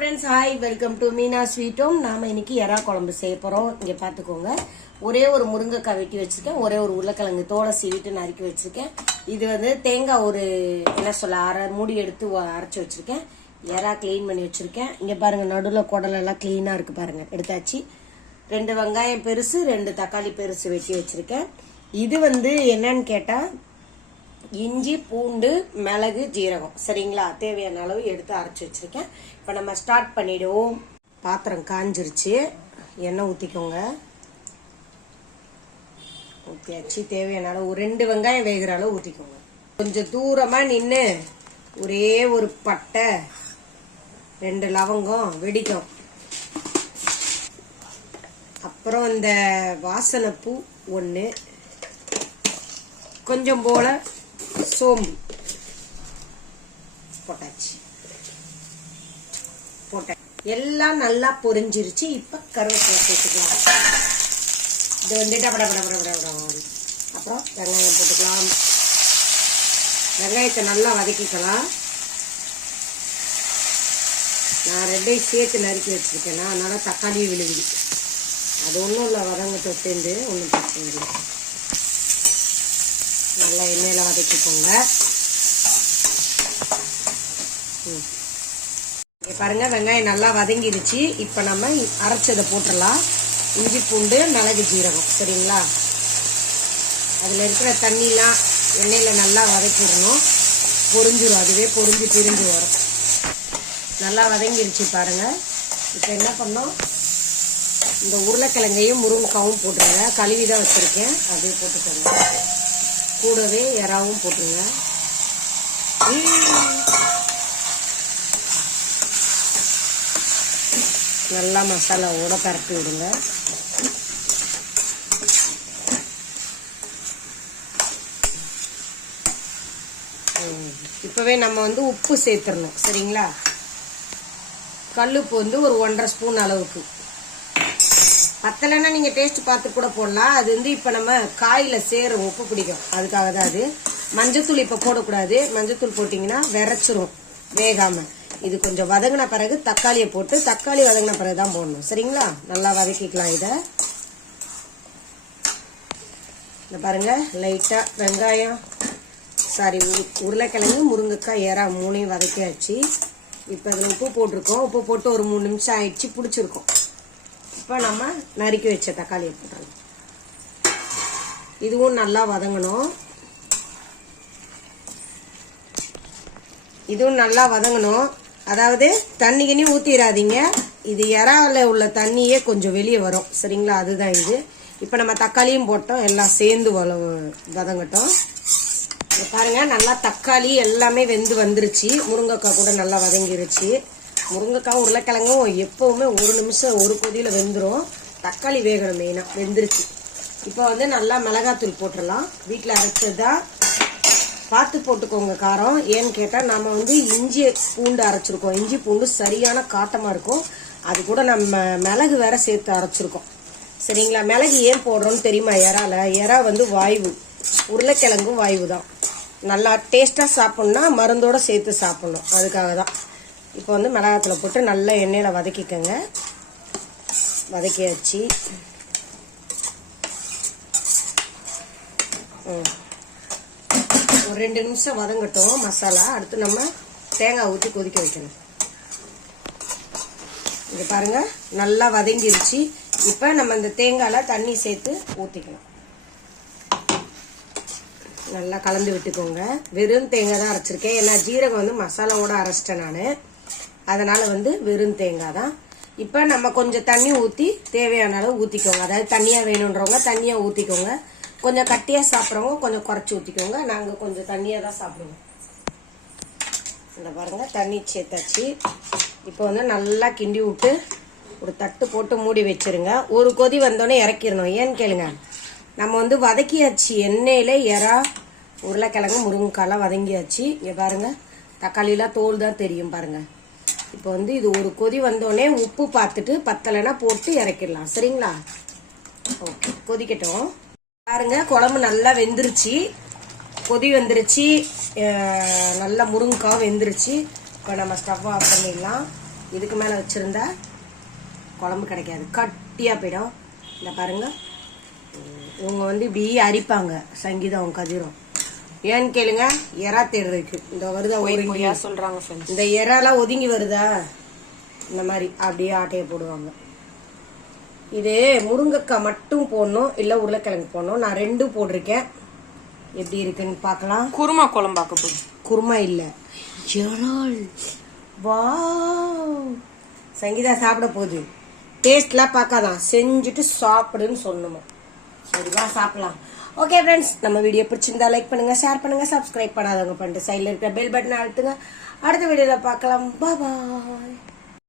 Friends hi welcome to Meena sweet home நாம இன்னைக்கு எறா குழம்பு செய்ய போறோம். இங்க பாத்துக்கோங்க. ஒரே ஒரு முருங்கைக்காய் வெட்டி வச்சிருக்கேன். ஒரே ஒரு உருளைக்கிழங்கு தோலை சீவிட்டு நறுக்கி வச்சிருக்கேன். இது வந்து தேங்காய் ஒரு என்ன சொல்ல அரை மூடி எடுத்து அரைச்சு வச்சிருக்கேன். எறா க்ளீன் பண்ணி வச்சிருக்கேன். இங்க பாருங்க நடுவுல குடல் எல்லாம் க்ளீனா இருக்கு பாருங்க. எடுத்தாச்சு. 2 வெங்காயம் பெருசு 2 தக்காளி பெருசு வெட்டி வச்சிருக்கேன். இது வந்து என்னன்னு கேட்டா இஞ்சி பூண்டு மிளகு ஜீரகம் சரிங்களா, தேவையான அளவு எடுத்து அரைச்சி வச்சிருக்கேன். இப்போ நம்ம ஸ்டார்ட் பண்ணிடுவோம். பாத்திரம் காஞ்சிருச்சு, எண்ணெய் ஊற்றிக்கோங்க. ஊற்றியாச்சு. தேவையான அளவு ஒரு 2 வெங்காயம் வேகிற அளவு ஊற்றிக்கோங்க. கொஞ்சம் தூரமாக நின்று ஒரே ஒரு பட்டை 2 லவங்கம் வெடிக்கும். அப்புறம் இந்த வாசனை பூ 1, கொஞ்சம் போல சோம்பு போட்டாச்சு. எல்லாம் நல்லா பொரிஞ்சிருச்சு. இப்ப கருவேப்பிலை சேர்த்துக்கலாம். இது வந்து அப்புறம் வெங்காயம் போட்டுக்கலாம். வெங்காயத்தை நல்லா வதக்கிக்கலாம். நான் 2 சேர்த்து நறுக்கி வச்சிருக்கேன், அதனால தக்காளியை விழுகுது. அது ஒன்றும் இல்லை, வதங்கத்தை சேர்ந்து ஒன்றும் பிரச்சனை இல்லை. நல்லா எண்ணெயில வதக்கிக்கோங்க. பாருங்க வெங்காயம் நல்லா வதங்கிடுச்சு. இப்ப நம்ம அரைச்சதை போட்டுடலாம். இஞ்சி பூண்டு மிளகு ஜீரகம் சரிங்களா. அதுல இருக்கிற தண்ணிலாம் எண்ணெயில நல்லா வதக்கிடணும். பொரிஞ்சிடும், அதுவே பொரிஞ்சு பிரிஞ்சு வரும். நல்லா வதங்கிடுச்சு பாருங்க. இப்ப என்ன பண்ணோம், இந்த உருளைக்கிழங்கையும் முருங்கைக்காவும் போட்டுருங்க. கழுவிதான் வச்சிருக்கேன், அப்படியே போட்டுக்கோங்க. கூடவே எறாவும் போட்டுருங்க. நல்லா மசாலாவோட பரப்பி விடுங்க. இப்பவே நம்ம வந்து உப்பு சேர்த்துடணும் சரிங்களா. கல்லுப்பு வந்து ஒரு 1½ ஸ்பூன் அளவுக்கு. பத்தலைன்னா நீங்க டேஸ்ட் பார்த்து கூட போடலாம். அது வந்து இப்ப நம்ம காயில சேரும், உப்பு பிடிக்கும், அதுக்காக தான் அது. மஞ்சத்தூள் இப்ப போடக்கூடாது. மஞ்சத்தூள் போட்டீங்கன்னா விரைச்சிரும் வேகாம. இது கொஞ்சம் வதங்கின பிறகு தக்காளியை போட்டு, தக்காளி வதங்கின பிறகுதான் போடணும் சரிங்களா. நல்லா வதக்கிக்கலாம். இத பாருங்க, லைட்டா வெங்காயம் உருளைக்கிழங்கு முருங்கைக்காய் எறா 3ஐயும் வதக்கியாச்சு. இப்ப இதுல உப்பு போட்டிருக்கோம். உப்பு போட்டு ஒரு 3 நிமிஷம் ஆயிடுச்சு, பிடிச்சிருக்கோம். இப்ப நம்ம நறுக்கி வச்ச தக்காளியை போட்டுறோம். இதுவும் நல்லா வதங்கணும். இதுவும் நல்லா வதங்கணும். அதாவது தண்ணி கிண்ணி ஊத்திடாதீங்க. இது எறால உள்ள தண்ணியே கொஞ்சம் வெளியே வரும் சரிங்களா, அதுதான் இது. இப்ப நம்ம தக்காளியும் போட்டோம், எல்லாம் சேர்ந்து வதங்கட்டும். பாருங்க நல்லா தக்காளி எல்லாமே வெந்து வந்துருச்சு. முருங்கைக்காய் கூட நல்லா வதங்கிருச்சு. முருங்கைக்காய் உருளைக்கிழங்கும் எப்பவுமே 1 நிமிஷம் ஒரு கொதியில வெந்துடும். தக்காளி வேகணும், மெயினா வெந்துருச்சு. இப்போ வந்து நல்லா மிளகாத்தூள் போட்டுடலாம். வீட்டில் அரைச்சதா பார்த்து போட்டுக்கோங்க காரம். ஏன்னு கேட்டால் நம்ம வந்து இஞ்சி பூண்டு அரைச்சிருக்கோம். இஞ்சி பூண்டு சரியான காட்டமாக இருக்கும். அது கூட நம்ம மிளகு வேற சேர்த்து அரைச்சிருக்கோம் சரிங்களா. மிளகு ஏன் போடுறோம்னு தெரியுமா, எறால எறா வந்து வாய்வு, உருளைக்கிழங்கும் வாய்வு தான். நல்லா டேஸ்டாக சாப்பிட்ணுன்னா மருந்தோட சேர்த்து சாப்பிட்ணும், அதுக்காக தான். இப்போ வந்து மிளகாத்தூள் போட்டு நல்லா எண்ணெயில் வதக்கிக்கோங்க. வதக்கியாச்சு. ஒரு 2 நிமிஷம் வதங்கட்டும் மசாலா. அடுத்து நம்ம தேங்காய் ஊற்றி கொதிக்க வைக்கணும். இங்க பாருங்க நல்லா வதங்கிருச்சு. இப்போ நம்ம இந்த தேங்காயில தண்ணி சேர்த்து ஊற்றிக்கணும். நல்லா கலந்து விட்டுக்கோங்க. வெறும் தேங்காய் தான் அரைச்சிருக்கேன். ஏன்னா ஜீரகம் வந்து மசாலாவோட அரைச்சிட்டேன் நான், அதனால வந்து வெறும் தேங்காய் தான். இப்ப நம்ம கொஞ்சம் தண்ணி ஊத்தி தேவையான அளவு ஊத்திக்கோங்க. அதாவது தண்ணியா வேணும்ன்றவங்க தண்ணியா ஊத்திக்கோங்க. கொஞ்சம் கட்டியா சாப்பிட்றவங்க கொஞ்சம் குறைச்சி ஊத்திக்கோங்க. நாங்க கொஞ்சம் தண்ணியா தான் சாப்பிடுவோம். இந்த பாருங்க தண்ணி சேர்த்தாச்சு. இப்போ வந்து நல்லா கிண்டி விட்டு ஒரு தட்டு போட்டு மூடி வச்சிருங்க. ஒரு கொதி வந்தோடனே இறக்கிடணும். ஏன்னு கேளுங்க, நம்ம வந்து வதக்கியாச்சு எண்ணெயில எறா உருளைக்கிழங்கு முருங்கைக்காய் வதங்கியாச்சு. இங்க பாருங்க தக்காளிலாம் தோல் தான் தெரியும் பாருங்க. இப்போ வந்து இது ஒரு கொதி வந்தோடனே உப்பு பார்த்துட்டு பத்தலைன்னா போட்டு இறக்கிடலாம் சரிங்களா. ஓகே, கொதிக்கட்டும். பாருங்க குழம்பு நல்லா வெந்துருச்சு. கொதி வந்துருச்சு, நல்ல முருங்கைக்காய் வெந்துருச்சு. இப்போ நம்ம ஸ்டவ் ஆஃப் பண்ணிடலாம். இதுக்கு மேலே வச்சுருந்தா குழம்பு கிடைக்காது, கட்டியாக போயிடும். இந்த பாருங்க, இவங்க வந்து இப்படி அரிப்பாங்க சங்கீதம் கதிரும். ஏன்னு கேளுங்க, எறா தேடுறதுக்கு. இந்த வருதா ஒதுங்கி சொல்றாங்க, இந்த எறாலாம் ஒதுங்கி வருதா, இந்த மாதிரி அப்படியே ஆட்டையை போடுவாங்க. இது முருங்கைக்காய் மட்டும் போடணும், இல்லை உருளைக்கிழங்கு போடணும். நான் 2 போட்டிருக்கேன். எப்படி இருக்குன்னு பார்க்கலாம். குருமா குழம்பாக்க போதும். குருமா இல்லை, இறால். வா, சங்கீதா சாப்பிட போகுது. டேஸ்ட்லாம் பார்க்காதான், செஞ்சுட்டு சாப்பிடுன்னு சொல்லணுமா. சரிவா, சாப்பிடலாம். ஓகே ஃப்ரெண்ட்ஸ், நம்ம வீடியோ பிடிச்சிருந்தா லைக் பண்ணுங்க, ஷேர் பண்ணுங்க, சப்ஸ்கிரைப் பண்ணாதவங்க பண்ணிட்டு சைடில் இருக்கிற பெல் பட்டனை அழுத்துங்க. அடுத்த வீடியோவில் பார்க்கலாம். பாய்.